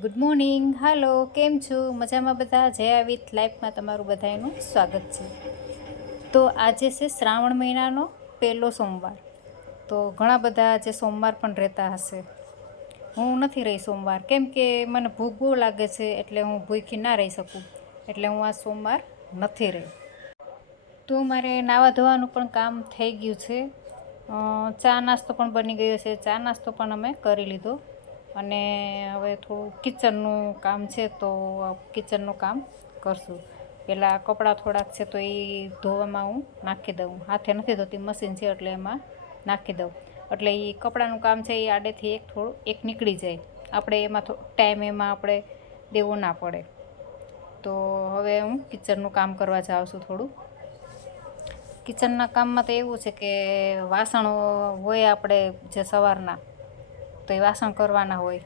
Good morning. હાલો, કેમ છો? મજામાં બધા? જયા વિથ લાઈફમાં તમારું બધાનું સ્વાગત છે. તો આજે છે શ્રાવણ મહિનાનો પહેલો સોમવાર. તો ઘણા બધા આજે સોમવાર પણ રહેતા હશે. હું નથી રહી સોમવાર, કેમ કે મને ભૂખ બહુ લાગે છે, એટલે હું ભૂખી ના રહી શકું, એટલે હું આ સોમવાર નથી રહી. તો મારે નાવા ધોવાનું પણ કામ થઈ ગયું છે. ચા નાસ્તો પણ બની ગયો છે. ચા નાસ્તો પણ અમે કરી લીધો. અને હવે થોડું કિચનનું કામ છે, તો કિચનનું કામ કરશું. પહેલાં કપડાં થોડાક છે તો એ ધોવામાં હું નાખી દઉં. હાથે નથી ધોતી, મશીન છે એટલે એમાં નાખી દઉં. એટલે એ કપડાનું કામ છે એ આડેથી એક નીકળી જાય. આપણે એમાં ટાઈમ આપણે દેવો ના પડે. તો હવે હું કિચનનું કામ કરવા જાઉં છું થોડું. કિચનના કામમાં તો એવું છે કે વાસણો હોય આપણે જે સવારના, તો એ વાસણ કરવાના હોય.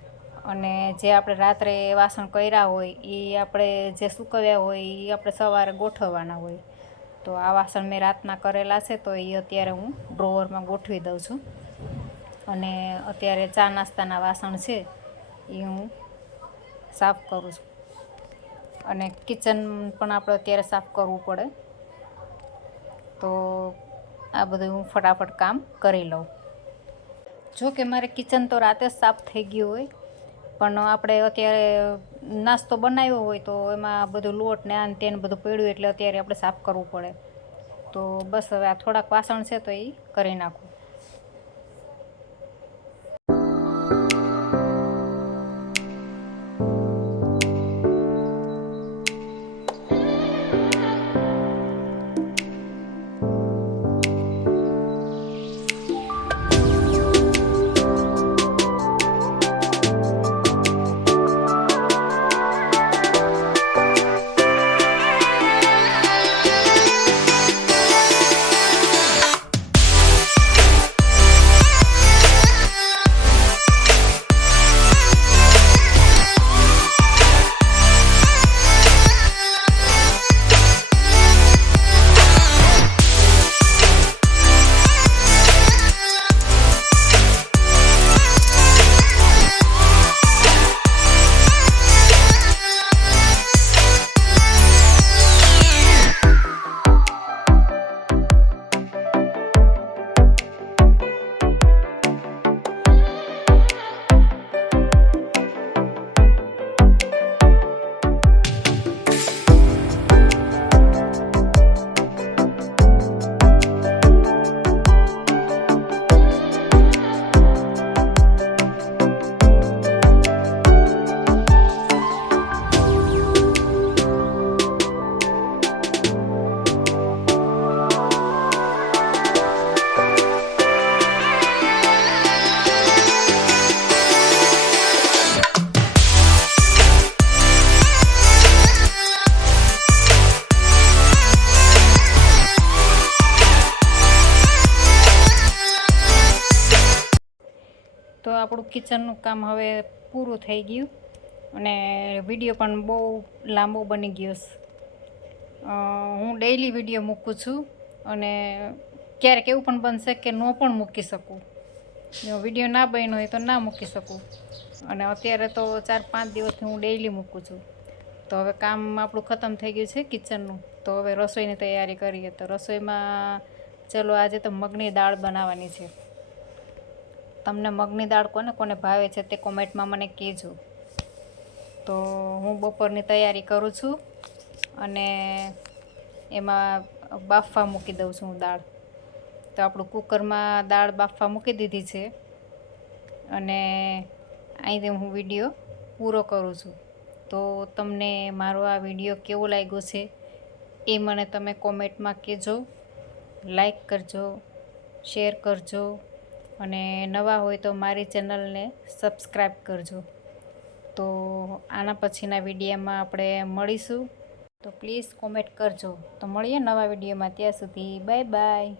અને જે આપણે રાત્રે વાસણ કર્યા હોય એ આપણે જે સૂકવ્યા હોય એ આપણે સવારે ગોઠવવાના હોય. તો આ વાસણ મેં રાતના કરેલા છે, તો એ અત્યારે હું ડ્રોવરમાં ગોઠવી દઉં છું. અને અત્યારે ચા નાસ્તાના વાસણ છે એ હું સાફ કરું છું. અને કિચન પણ આપણે અત્યારે સાફ કરવું પડે. તો આ બધું હું ફટાફટ કામ કરી લઉં. જો કે મારે કિચન તો રાતે જ સાફ થઈ ગયું હોય, પણ આપણે અત્યારે નાસ્તો બનાવ્યો હોય તો એમાં બધું લોટ ને આન તેને બધું પડ્યું, એટલે અત્યારે આપણે સાફ કરવું પડે. તો બસ હવે આ થોડાક વાસણ છે તો એ કરી નાખું. તો આપણું કિચનનું કામ હવે પૂરું થઈ ગયું. અને વિડીયો પણ બહુ લાંબો બની ગયો છે. હું ડેઈલી વિડીયો મૂકું છું, અને ક્યારેક એવું પણ બનશે કે ન પણ મૂકી શકું. જો વિડીયો ના બન્યો હોય તો ના મૂકી શકું. અને અત્યારે તો 4-5 દિવસથી હું ડેઈલી મૂકું છું. તો હવે કામ આપણું ખતમ થઈ ગયું છે કિચનનું. તો હવે રસોઈની તૈયારી કરીએ. તો રસોઈમાં ચલો આજે તો મગની દાળ બનાવવાની છે. તમને મગની દાળ કોને કોને ભાવે છે તે કોમેન્ટમાં મને કહેજો. તો હું બપોરની તૈયારી કરું છું, અને એમાં બાફવા મૂકી દઉં છું દાળ. તો આપણું કુકરમાં દાળ બાફવા મૂકી દીધી છે, અને અહીંથી હું વિડીયો પૂરો કરું છું. તો તમને મારો આ વિડીયો કેવો લાગ્યો છે એ મને તમે કોમેન્ટમાં કહેજો. લાઈક કરજો, શેર કરજો, અને નવા હોય તો મારી ચેનલને સબસ્ક્રાઈબ કરજો. તો આના પછીના વિડીયોમાં આપણે મળીશું. તો પ્લીઝ કોમેન્ટ કરજો. તો મળીએ નવા વિડીયોમાં. ત્યાં સુધી બાય બાય.